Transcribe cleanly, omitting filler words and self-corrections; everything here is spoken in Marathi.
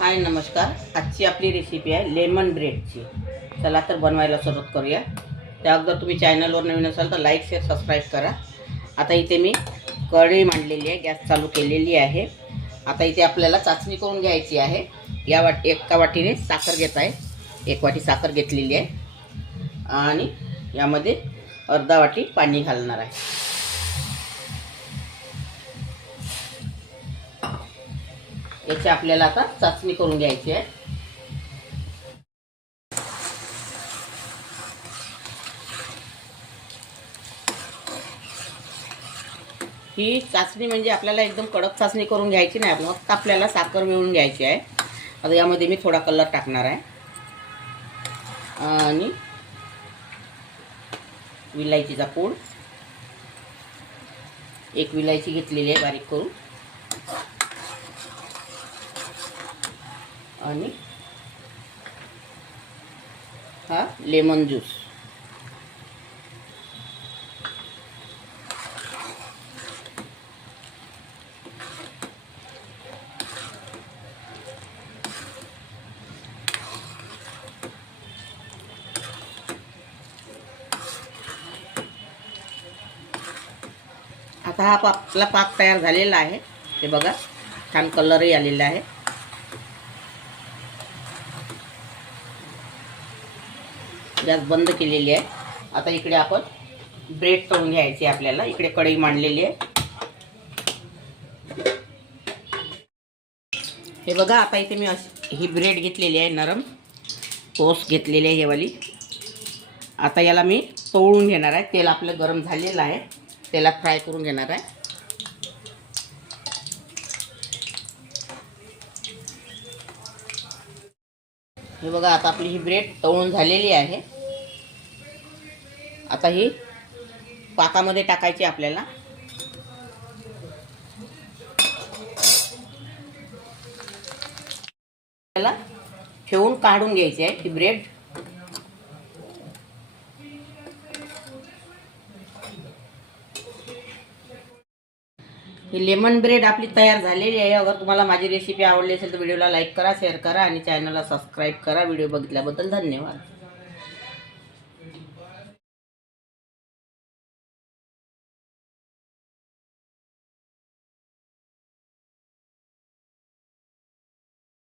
हाय नमस्कार। आजची आपली रेसिपी आहे लेमन ब्रेडची। चला तर बनवायला सुरुवात करूया। त्या अगोदर तुम्ही चॅनलवर नवीन असाल तर लाईक शेअर सबस्क्राईब करा। आता इथे मी कढई मांडलेली आहे, गॅस चालू केलेली आहे। आता इथे आपल्याला चाचणी करून घ्यायची आहे। एका वाटीने साखर घेत आहे, 1 वाटी साखर घेतलेली आहे आणि यामध्ये अर्धा वाटी पाणी घालणार आहे। याची आपल्याला आता चाचणी करून घ्यायची आहे। ही चाचणी म्हणजे आपल्याला एकदम कडक चाचणी करून घ्यायची नाही, फक्त आपल्याला साखर मिळून घ्यायची आहे। आता यामध्ये मी थोडा कलर टाकणार आहे आणि विलायचीचा पूड, 1 विलायची घेतलेली आहे बारीक करून, आणि हा लेमन ज्यूस। आता हा आपला पाक तयार झालेला आहे। हे बघा, छान कलरही आलेला आहे। गॅस बंद केलेली आहे। आता इकडे आपण ब्रेड तळून घ्यायची आपल्याला। इकडे कढई मांडलेली आहे। हे बघा, आता इथे मी ही ब्रेड घेतलेली आहे, नरम टोस्ट घेतलेली आहे हे वाली। आता याला मी तळून घेणार आहे। तेल आपलं गरम झालेलं आहे, तेलात फ्राय करून घेणार आहे। हे बघा, आता आपली ही ब्रेड तळून झालेली आहे। आता ही पाकामध्ये टाकायची आपल्याला। त्याला ठेवून काढून घ्यायची आहे ही ब्रेड। ही लेमन ब्रेड आपली तयार झालेली आहे। अगर तुम्हाला माझी रेसिपी आवडली असेल तर व्हिडिओला लाईक करा, शेअर करा आणि चॅनलला सबस्क्राईब करा। व्हिडिओ बघितल्याबद्दल धन्यवाद।